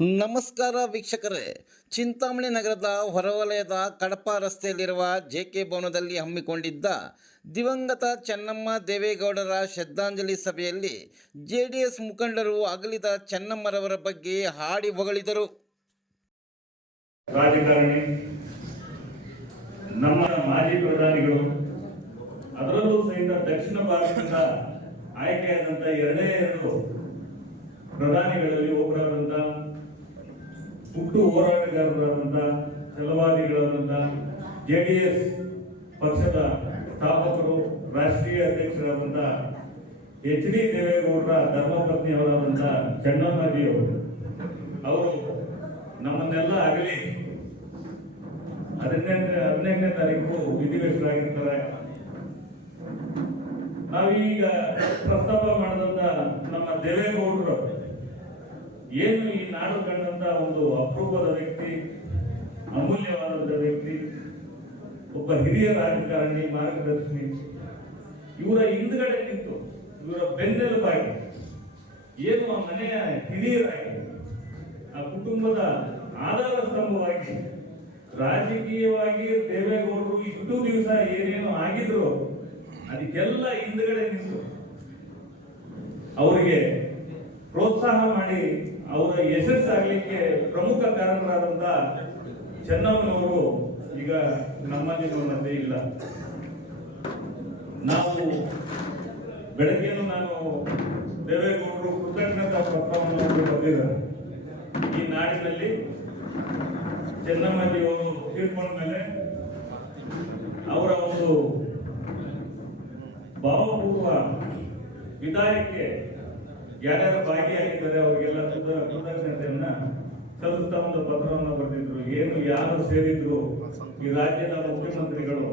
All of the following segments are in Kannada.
ನಮಸ್ಕಾರ ವೀಕ್ಷಕರೇ, ಚಿಂತಾಮಣಿ ನಗರದ ಹೊರವಲಯದ ಕಡಪ ರಸ್ತೆಯಲ್ಲಿರುವ ಜೆಕೆ ಭವನದಲ್ಲಿ ಹಮ್ಮಿಕೊಂಡಿದ್ದ ದಿವಂಗತ ಚೆನ್ನಮ್ಮ ದೇವೇಗೌಡರ ಶ್ರದ್ಧಾಂಜಲಿ ಸಭೆಯಲ್ಲಿ ಜೆಡಿಎಸ್ ಮುಖಂಡರು ಅಗಲಿದ ಚೆನ್ನಮ್ಮರವರ ಬಗ್ಗೆ ಹಾಡಿ ಹೊಗಳಿದರು. ರಾಜಕಾರಣಿ, ನಮ್ಮ ಮಾಜಿ ಪ್ರಧಾನಿಗಳು, ಅದರಲ್ಲೂ ಸಹಿತ ದಕ್ಷಿಣ ಭಾರತದಿಂದ ಆಯ್ಕೆಯಾದಂಥ ಎರಡೇ ಎರಡು ಪ್ರಧಾನಿಗಳಲ್ಲಿ ಒಬ್ಬರಾದಂಥ ಹುಟ್ಟು ಹೋರಾಟಗಾರರಾದಂಥ ಛಲವಾದಿಗಳಾದಂಥ ಜೆಡಿಎಸ್ ಪಕ್ಷದ ಸ್ಥಾಪಕರು, ರಾಷ್ಟ್ರೀಯ ಅಧ್ಯಕ್ಷರಾದಂಥ ಎಚ್.ಡಿ. ದೇವೇಗೌಡರ ಧರ್ಮಪತ್ನಿಯವರಾದಂಥ ಚೆನ್ನಮ್ಮಾಜಿಯವರು ಅವರು ನಮ್ಮನ್ನೆಲ್ಲ ಆಗಲಿ 18ನೇ ತಾರೀಕು ವಿಧಿವಶರಾಗಿರ್ತಾರೆ. ನಾವೀಗ ಪ್ರಸ್ತಾಪ ಮಾಡಿದಂತ ನಮ್ಮ ದೇವೇಗೌಡರು ಏನು ಈ ನಾಡು ಕಂಡಂತ ಒಂದು ಅಪರೂಪದ ವ್ಯಕ್ತಿ, ಅಮೂಲ್ಯವಾದ ವ್ಯಕ್ತಿ, ಒಬ್ಬ ಹಿರಿಯ ರಾಜಕಾರಣಿ, ಮಾರ್ಗದರ್ಶಿ. ಇವರ ಹಿಂದ್ಗಡೆ ನಿಂತು ಇವರ ಬೆನ್ನೆಲುಬಾಗಿ ಏನು ಆ ಮನೆಯ ಹಿರಿಯರಾಗಿ, ಆ ಕುಟುಂಬದ ಆಧಾರ ಸ್ತಂಭವಾಗಿ, ರಾಜಕೀಯವಾಗಿ ದೇವೇಗೌಡರು ಇಷ್ಟು ದಿವಸ ಏನೇನು ಆಗಿದ್ರು ಅದಕ್ಕೆಲ್ಲ ಹಿಂದ್ಗಡೆ ನಿಂತು ಅವರಿಗೆ ಪ್ರೋತ್ಸಾಹ ಮಾಡಿ ಅವರ ಯಶಸ್ಸಾಗಲಿಕ್ಕೆ ಪ್ರಮುಖ ಕಾರಣರಾದಂತ ಚೆನ್ನಮ್ಮನವರು ಈಗ ನಮ್ಮಲ್ಲಿ ಮಧ್ಯೆ ಇಲ್ಲ. ನಾವು ಬೆಳಗ್ಗೆನೂ ನಾನು ದೇವೇಗೌಡರು ಕೃತಜ್ಞತಾ ಪತ್ರವನ್ನು ಬರೆದಿದ್ದಾರೆ. ಈ ನಾಡಿನಲ್ಲಿ ಚೆನ್ನಮ್ಮಾಜಿಯವರು ತೀರ್ಕೊಂಡ ಮೇಲೆ ಅವರ ಒಂದು ಭಾವಪೂರ್ವ ವಿದಾಯಕ್ಕೆ ಯಾರ್ಯಾರು ಭಾಗಿಯಾಗಿದ್ದಾರೆ ಅವರಿಗೆಲ್ಲ ಕೃತಜ್ಞತೆಯನ್ನ ಸಲ್ಲಿಸ್ತಾ ಒಂದು ಪತ್ರವನ್ನು ಬರೆದಿದ್ರು. ಏನು ಯಾರು ಸೇರಿದ್ರು ಈ ರಾಜ್ಯದ ಮುಖ್ಯಮಂತ್ರಿಗಳು,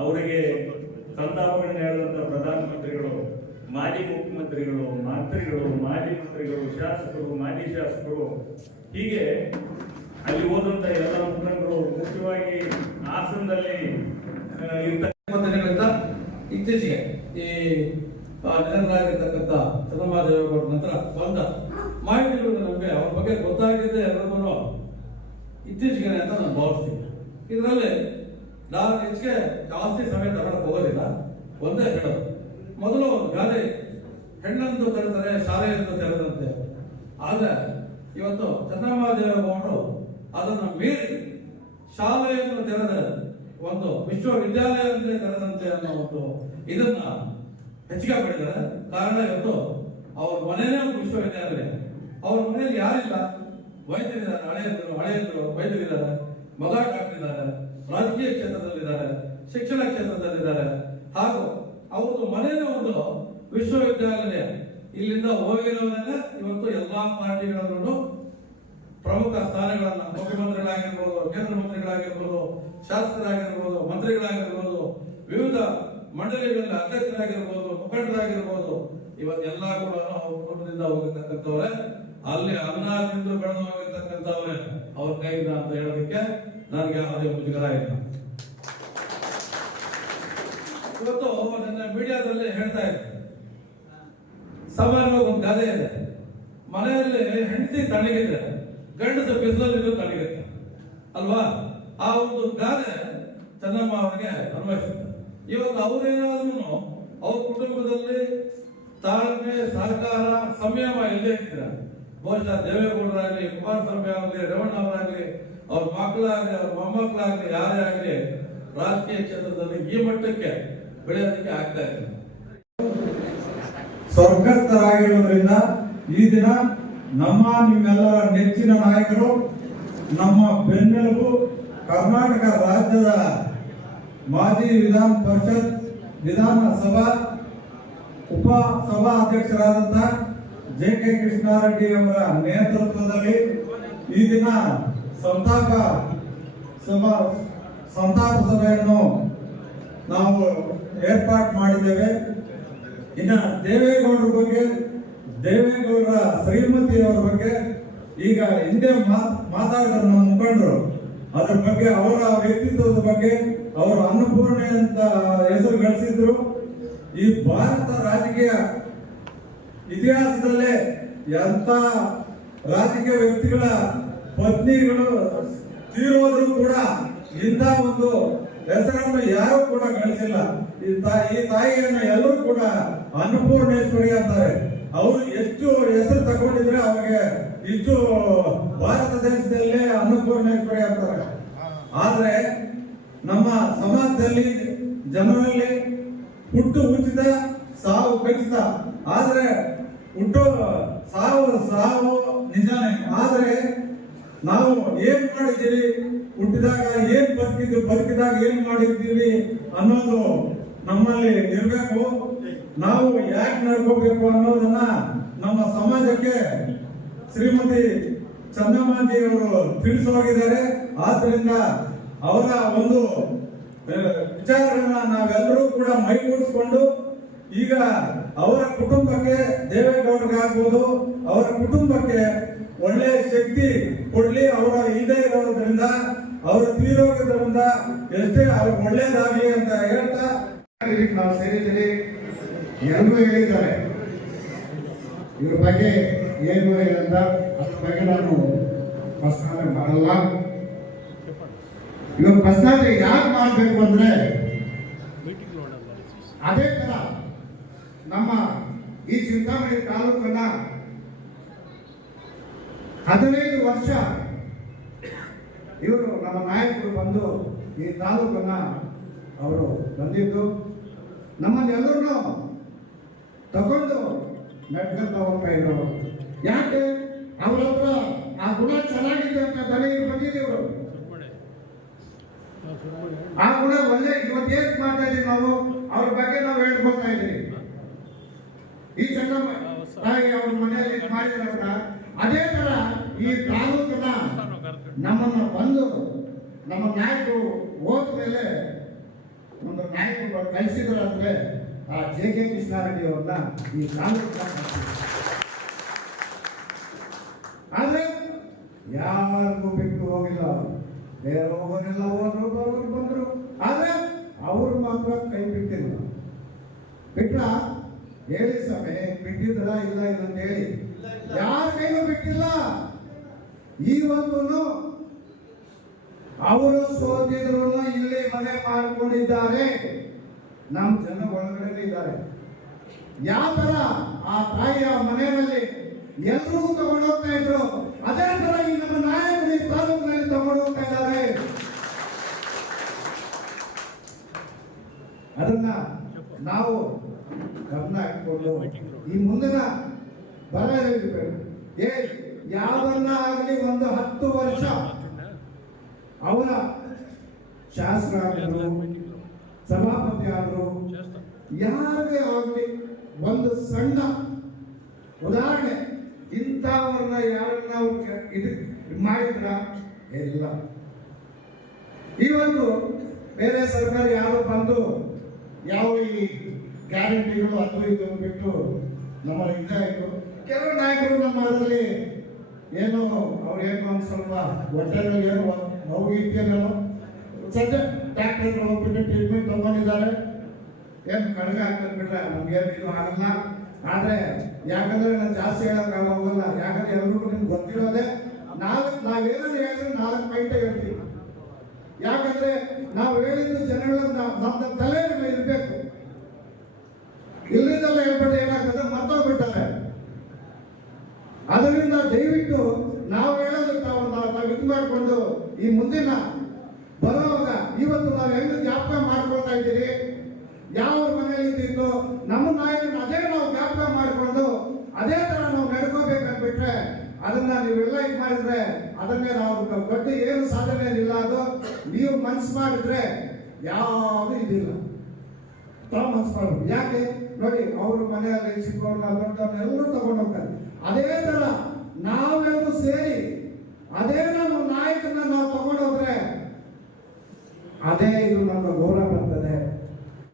ಅವರಿಗೆ ಸಂತಾಪಗಳನ್ನು ಹೇಳಿದಂತ ಪ್ರಧಾನಮಂತ್ರಿಗಳು, ಮಾಜಿ ಮುಖ್ಯಮಂತ್ರಿಗಳು, ಮಂತ್ರಿಗಳು, ಮಾಜಿ ಮಂತ್ರಿಗಳು, ಶಾಸಕರು, ಮಾಜಿ ಶಾಸಕರು, ಹೀಗೆ ಅಲ್ಲಿ ಹೋದಂತ ಎಲ್ಲ ಮುಖಂಡರು, ಮುಖ್ಯವಾಗಿ ಹಾಸನದಲ್ಲಿ ಇತ್ತೀಚೆಗೆ ಈ ನಿಧನರಾಗಿರ್ತಕ್ಕಂಥ ಚೆನ್ನಮ್ಮ ದೇವೇಗೌಡರ ನಂತರ ಬಂದ ಮಾಹಿತಿಗಳು ನಮಗೆ ಅವ್ರ ಬಗ್ಗೆ ಗೊತ್ತಾಗಿದ್ದೆ ಎಲ್ಲರಿಗೂ ಇತ್ತೀಚೆಗೆ ಅಂತ ನಾನು ಭಾವಿಸ್ತೀನಿ. ಇದರಲ್ಲಿ ನಾನು ಹೆಚ್ಚಿಗೆ ಜಾಸ್ತಿ ಸಮಯ ತಗೊಳಕ್ ಹೋಗೋದಿಲ್ಲ. ಒಂದೇ ಹೇಳೋದು, ಮೊದಲು ಗಾದೆ ಹೆಣ್ಣಂದು ಕರೆದರೆ ಶಾಲೆಯೆಂದು ತೆರೆದಂತೆ. ಆದರೆ ಇವತ್ತು ಚೆನ್ನಮ್ಮ ದೇವೇಗೌಡರು ಅದನ್ನು ಮೀರಿ ಶಾಲೆಯನ್ನು ತೆರೆದರೆ ಒಂದು ವಿಶ್ವವಿದ್ಯಾಲಯಕ್ಕೆ ತೆರೆದಂತೆ ಅನ್ನೋ ಒಂದು ಇದನ್ನ ಹೆಚ್ಚಿಗೆ ಮಾಡಿದ್ದಾರೆ. ಕಾರಣ ಇವತ್ತು ಅವ್ರ ಮನೆಯೇ ಒಂದು ವಿಶ್ವವಿದ್ಯಾಲಯ. ಅವ್ರ ಮನೆಯಲ್ಲಿ ಯಾರಿಲ್ಲ, ವೈದ್ಯರಿದ್ದಾರೆ, ಹಳೆಯಂದ್ರು ವೈದ್ಯರಿದ್ದಾರೆ, ಮಗ ಡಾಕ್ಟರ್ ಇದ್ದಾರೆ, ರಾಜಕೀಯ ಕ್ಷೇತ್ರದಲ್ಲಿದ್ದಾರೆ, ಶಿಕ್ಷಣ ಕ್ಷೇತ್ರದಲ್ಲಿದ್ದಾರೆ. ಹಾಗೂ ಅವ್ರದ್ದು ಮನೆಯೇ ಒಂದು ವಿಶ್ವವಿದ್ಯಾಲಯ. ಇಲ್ಲಿಂದ ಹೋಗಿರೋದನ್ನ ಇವತ್ತು ಎಲ್ಲಾ ಪಾರ್ಟಿಗಳಲ್ಲೂ ಪ್ರಮುಖ ಸ್ಥಾನಗಳನ್ನ, ಮುಖ್ಯಮಂತ್ರಿಗಳಾಗಿರ್ಬೋದು, ಕೇಂದ್ರ ಮಂತ್ರಿಗಳಾಗಿರ್ಬೋದು, ಶಾಸಕರಾಗಿರ್ಬೋದು, ಮಂತ್ರಿಗಳಾಗಿರ್ಬೋದು, ವಿವಿಧ ಮಂಡಳಿಗಳಲ್ಲಿ ಅಧ್ಯಕ್ಷರಾಗಿರ್ಬೋದು, ಮುಖಂಡರಾಗಿರ್ಬೋದು, ಇವತ್ತೆಲ್ಲ ಕೂಡ ಅವ್ರ ಕುಟುಂಬದಿಂದ ಹೋಗಿರ್ತಕ್ಕಂಥವ್ರೆ, ಅಲ್ಲಿ ಅನ್ನ ತಿಂದು ಬೆಳೆದು ಹೋಗಿರ್ತಕ್ಕಂಥವ್ರೆ ಅವ್ರ ಕೈಯಿಂದ ಅಂತ ಹೇಳೋದಕ್ಕೆ ನನಗೆ ಯಾವುದೇ ಮುಜುಗರ ಇಲ್ಲ. ಇವತ್ತು ನನ್ನ ಮೀಡಿಯಾದಲ್ಲಿ ಹೇಳ್ತಾ ಇದ್ದೆ, ಸಾಮಾನ್ಯವಾಗಿ ಒಂದು ಗಾದೆ ಇದೆ, ಮನೆಯಲ್ಲಿ ಹೆಂಡತಿ ತಣ್ಣಗಿದ್ರೆ ಗಂಡಸ ಬಿಸಿಲಲ್ಲಿದ್ದು ತಣ್ಣಗಿರುತ್ತೆ ಅಲ್ವಾ? ಆ ಒಂದು ಗಾದೆ ಚೆನ್ನಮ್ಮ ಅವರಿಗೆ ಅನ್ವಯಿಸುತ್ತೆ. ಇವತ್ತು ಅವರೇನಾದ್ರೂ ಅವ್ರ ಕುಟುಂಬದಲ್ಲಿ ತಾಳ್ಮೆ, ಸಹಕಾರ, ಸಂಯಮ ಇಲ್ಲದೆ ಇದ್ದೀರ, ಬಹುಶಃ ದೇವೇಗೌಡರಾಗ್ಲಿ, ಕುಮಾರಸ್ವಾಮಿ ಆಗಲಿ, ರೇವಣ್ಣ ಅವರಾಗ್ಲಿ, ಅವ್ರ ಮಕ್ಕಳಾಗ್ಲಿ, ಅವ್ರ ಮೊಮ್ಮಕ್ಕಳಾಗ್ಲಿ, ಯಾರೇ ಆಗ್ಲಿ ರಾಜಕೀಯ ಕ್ಷೇತ್ರದಲ್ಲಿ ಈ ಮಟ್ಟಕ್ಕೆ ಬೆಳೆಯೋದಕ್ಕೆ ಆಗ್ತಾ ಇದೆ. ಸ್ವರ್ಗಸ್ಥರಾಗಿರುವುದರಿಂದ ಈ ದಿನ ನಮ್ಮ ನಿಮ್ಮೆಲ್ಲರ ನೆಚ್ಚಿನ ನಾಯಕರು, ನಮ್ಮ ಬೆನ್ನೆಲುಬು, ಕರ್ನಾಟಕ ರಾಜ್ಯದ ಮಾಜಿ ವಿಧಾನ ಪರಿಷತ್, ವಿಧಾನಸಭಾ ಉಪಸಭಾ ಅಧ್ಯಕ್ಷರಾದಂಥ ಜೆ.ಕೆ. ಕೃಷ್ಣಾರೆಡ್ಡಿ ಅವರ ನೇತೃತ್ವದಲ್ಲಿ ಈ ದಿನ ಸಂತಾಪ ಸಭೆಯನ್ನು ನಾವು ಏರ್ಪಾಡು ಮಾಡಿದ್ದೇವೆ. ಇನ್ನು ದೇವೇಗೌಡರ ಬಗ್ಗೆ, ದೇವೇಗೌಡರ ಶ್ರೀಮತಿಯವರ ಬಗ್ಗೆ ಈಗ ಹಿಂದೆ ಮಾತಾಡಿದ್ರು ನಮ್ಮ ಮುಖಂಡರು. ಅದ್ರ ಬಗ್ಗೆ, ಅವರ ವ್ಯಕ್ತಿತ್ವದ ಬಗ್ಗೆ, ಅವರು ಅನ್ನಪೂರ್ಣೆ ಅಂತ ಹೆಸರು ಗಳಿಸಿದ್ರು. ಈ ಭಾರತ ರಾಜಕೀಯ ಇತಿಹಾಸದಲ್ಲೇ ಎಂತ ರಾಜಕೀಯ ವ್ಯಕ್ತಿಗಳ ಪತ್ನಿಗಳು ತೀರೋದ್ರು ಕೂಡ ಇಂಥ ಒಂದು ಹೆಸರನ್ನು ಯಾರು ಕೂಡ ಗಳಿಸಿಲ್ಲ. ಈ ತಾಯಿಯನ್ನು ಎಲ್ಲರೂ ಕೂಡ ಅನ್ನಪೂರ್ಣೇಶ್ವರಿ ಅಂತಾರೆ. ಅವರು ಎಷ್ಟು ಹೆಸರು ತಗೊಂಡಿದ್ರೆ ಅವ್ರಿಗೆ ಇಷ್ಟು ಭಾರತ ದೇಶದಲ್ಲೇ ಅನ್ನಪೂರ್ಣೇಶ್ವರಿ ಅಂತಾರೆ. ಆದ್ರೆ ನಮ್ಮ ಸಮಾಜದಲ್ಲಿ ಜನರಲ್ಲಿ ಹುಟ್ಟು ಉಚಿತ, ಸಾವು ಖಚಿತ. ಆದ್ರೆ ಹುಟ್ಟು ಸಾವು ನಿಜಾನೇ. ಆದ್ರೆ ನಾವು ಏನ್ ಮಾಡಿದ್ದೀವಿ, ಹುಟ್ಟಿದಾಗ ಏನ್ ಬದುಕಿದಾಗ ಏನ್ ಮಾಡಿದ್ದೀವಿ ಅನ್ನೋದು ನಮ್ಮಲ್ಲಿ ಇರಬೇಕು. ನಾವು ಯಾಕೆ ನಡ್ಕೋಬೇಕು ಅನ್ನೋದನ್ನ ನಮ್ಮ ಸಮಾಜಕ್ಕೆ ಶ್ರೀಮತಿ ಚನ್ನಮ್ಮಾಜಿ ಅವರು ತಿಳಿಸೋಗಿದ್ದಾರೆ. ಆದ್ರಿಂದ ಅವರ ಒಂದು ವಿಚಾರಗಳನ್ನ ನಾವೆಲ್ಲರೂ ಕೂಡ ಮೈಗೂಡಿಸ್ಕೊಂಡು ಈಗ ಅವರ ಕುಟುಂಬಕ್ಕೆ, ದೇವೇಗೌಡರಿಗಾಗ್ಬೋದು, ಅವರ ಕುಟುಂಬಕ್ಕೆ ಒಳ್ಳೆ ಶಕ್ತಿ ಕೊಡ್ಲಿ. ಅವರ ಇಲ್ಲದೆ ಇರೋದ್ರಿಂದ, ಅವರ ತೀರೋದ್ರಿಂದ ಎಷ್ಟೇ ಅವ್ರಿಗೆ ಒಳ್ಳೇದಾಗ್ಲಿ ಅಂತ ಹೇಳ್ತಾ ನಾವು ಸೇರಿದ್ದೀವಿ. ಎಲ್ಲರೂ ಹೇಳಿದ್ದಾರೆ ಇವ್ರ ಬಗ್ಗೆ ಏನು ಹೇಳಿಲ್ಲ, ಅದ್ರ ಬಗ್ಗೆ ನಾನು ಪ್ರಶ್ನೆ ಮಾಡಲ್ಲ. ಇವಾಗ ಪ್ರಶ್ನೆ ಯಾಕೆ ಮಾಡಬೇಕು ಅಂದ್ರೆ, ಅದೇ ತರ ನಮ್ಮ ಈ ಚಿಂತಾಮಣಿ ತಾಲೂಕನ್ನ 15 ವರ್ಷ ಇವರು ನಮ್ಮ ನಾಯಕರು ಬಂದು ಈ ತಾಲೂಕನ್ನ ಅವರು ಬಂದಿದ್ದು ನಮ್ಮನ್ನೆಲ್ಲರನ್ನು ತಗೊಂಡು ನಡ್ಕೊಂತ ಹೋಗ್ತಾ ಇದ್ರು. ಯಾಕೆ ಅವ್ರ ಹತ್ರ ಆ ಗುಣ ಚೆನ್ನಾಗಿದೆ ಅಂತ ತಲೆಗೆ ಬಂದಿದ್ದೀವರು. ಆ ಗುಣ ಒಳ್ಳೆ ಇವತ್ತೇನ್ ಮಾಡ್ತಾ ಇದೀವಿ ನಾವು, ಅವ್ರ ಬಗ್ಗೆ ನಾವು ಹೇಳ್ಕೊಳ್ತಾ ಇದ್ದೀವಿ. ಈ ಚೆನ್ನಮ್ಮ ತಾಯಿ ಅವ್ರ ಮನೆಯಲ್ಲಿ ಮಾಡಿದ್ರಲ್ಲ, ಅದೇ ತರ ಈ ತಾಲೂಕನ್ನ ನಮ್ಮನ್ನ ಬಂದು ನಮ್ಮ ನಾಯಕರು ಹೋದ ಮೇಲೆ ಒಂದು ನಾಯಕರು ಕಳಿಸಿದ್ರು ಅಂದ್ರೆ ಆ JK ಕೃಷ್ಣಾರೆಡ್ಡಿ ಅವ್ರನ್ನ ಈ ತಾಲೂಕ. ಆದ್ರೆ ಯಾರಿಗೂ ಬಿಟ್ಟು ಹೋಗಿಲ್ಲ, ಬೇರೆ ಹೋಗೋರೆಲ್ಲ ಹೋದ್ರು, ಅವರು ಬಂದ್ರು. ಆದ್ರೆ ಅವರು ಮಾತ್ರ ಕೈ ಬಿಟ್ಟಿಲ್ಲ. ಬಿಟ್ರ ಹೇಳಿ ಸಮಯ ಬಿಟ್ಟಿದ್ರ ಇಲ್ಲ ಅಂತ ಹೇಳಿ, ಯಾರ ಕೈಗೂ ಬಿಟ್ಟಿಲ್ಲ. ಇವತ್ತು ಅವರು ಸೋತಿದ್ರು ಇಲ್ಲಿ ಮನೆ ಮಾಡಿಕೊಂಡಿದ್ದಾರೆ, ನಮ್ಮ ಜನ ಒಳಗಡೆ ಇದ್ದಾರೆ. ಯಾವ ತರ ಆ ತಾಯಿಯ ಮನೆಯಲ್ಲಿ ಎಲ್ಲರೂ ತಗೊಂಡು ಹೋಗ್ತಾ ಇದ್ರು, ಅದೇ ತರ ಈ ನಮ್ಮ ನಾಯಕರು ಈ ತಾಲೂಕಿನಲ್ಲಿ ತಗೊಂಡು ಹೋಗ್ತಾ ಇದ್ದಾರೆ. ಅದನ್ನ ನಾವು ಗಮನ ಇಟ್ಕೊಂಡು ಈ ಮುಂದಿನ ಬರ ಯಾವನ್ನ ಆಗಲಿ ಒಂದು 10 ವರ್ಷ ಅವರ ಶಾಸಕ ಆದ್ರು, ಸಭಾಪತಿ ಆದ್ರು, ಯಾರೇ ಆಗಲಿ ಒಂದು ಸಣ್ಣ ಉದಾಹರಣೆ ಇಂಥವ್ರನ್ನ ಯಾರನ್ನ ಇದು ಮಾಡಿದ್ರ ಇಲ್ಲ. ಇವತ್ತು ಬೇರೆ ಸರ್ಕಾರ ಯಾರು ಬಂದು ಯಾವ ಈ ಗ್ಯಾರಂಟಿಗಳು ಅದು ಇದು ಬಿಟ್ಟು ನಮ್ಮ ಇದಾಯಿತು. ಕೆಲವು ನಾಯಕರು ನಮ್ಮ ಅದರಲ್ಲಿ ಏನು ಅವ್ರೇನು ಒಂದು ಸ್ವಲ್ಪ ಹೊಟ್ಟೆನಲ್ಲಿ ಏನು ನೋವಿದ್ದೇನೋ ಸದ್ಯ ಡಾಕ್ಟರ್ ಹೋಗ್ಬಿಟ್ಟು ಟ್ರೀಟ್ಮೆಂಟ್ ತಗೊಂಡಿದ್ದಾರೆ. ಏನು ಕಡಿಮೆ ಆಗ್ತದೆ ಬಿಟ್ರೆ ನಮ್ಗೇನು ಇದು ಆಗಲ್ಲ. ಆದ್ರೆ ಯಾಕಂದ್ರೆ ನಾನು ಜಾಸ್ತಿ ಹೇಳೋಕ್ಕಾಗಲ್ಲ, ಯಾಕಂದ್ರೆ ಎಲ್ರಿಗೂ ನಿಮ್ಗೆ ಗೊತ್ತಿರೋದೆ. ನಾವೇನೋ ಹೇಳಿದ್ರೆ 4 ಪಾಯಿಂಟ್ ಹೇಳ್ತೀವಿ. ಯಾಕಂದ್ರೆ ನಾವು ಹೇಳಿದ್ದು ಜನಗಳು ನಮ್ಮ ತಲೆ ಇರಬೇಕು. ಇಲ್ಲಿಂದೆಲ್ಲ ಹೇಳ್ಬಿಟ್ಟು ಏನಾಗ್ತದೆ ಮರ್ತೋಗ್ಬಿಟ್ಟಾರೆ. ಅದರಿಂದ ದಯವಿಟ್ಟು ನಾವು ಹೇಳೋದು ನಾವು ಇದು ಮಾಡಿಕೊಂಡು ಈ ಮುಂದಿನ ಬರುವಾಗ ಇವತ್ತು ನಾವು ಹೆಂಗ್ ಜ್ಞಾಪಕ ಮಾಡ್ಕೊಳ್ತಾ ಇದ್ದೀರಿ, ಯಾವ ಮನೆಯಲ್ಲಿ ಇದ್ದಿತ್ತು ನಮ್ಮ ನಾಯಕನ ಅದೇ ನಾವು ಜ್ಞಾಪಕ ಮಾಡಿಕೊಂಡು ಅದೇ ತರ ನಾವು ನಡ್ಕೋಬೇಕಂದ್ಬಿಟ್ರೆ ಅದನ್ನ ನೀವೆಲ್ಲ ಇದು ಮಾಡಿದ್ರೆ ಅದನ್ನೇ ನಾವು ದೊಡ್ಡ ಏನು ಸಾಧನೆ ಇಲ್ಲ. ಅದು ನೀವು ಮನ್ಸು ಮಾಡಿದ್ರೆ ಯಾವುದು ಇದಿಲ್ಲ. ತಾವು ಮನ್ಸು ಮಾಡ್ಬೋದು. ಯಾಕೆ ನೋಡಿ, ಅವ್ರ ಮನೆಯಲ್ಲಿ ಚಿಕ್ಕವ್ರನ್ನ ಎಲ್ಲರೂ ತಗೊಂಡು ಹೋಗ್ತಾರೆ. ಅದೇ ತರ ನಾವೆಲ್ಲರೂ ಸೇರಿ ಅದೇ ನಮ್ಮ ನಾಯಕನ ನಾವು ತಗೊಂಡೋದ್ರೆ ಅದೇ ಇದು ನಮ್ಮ ಗೌರವ.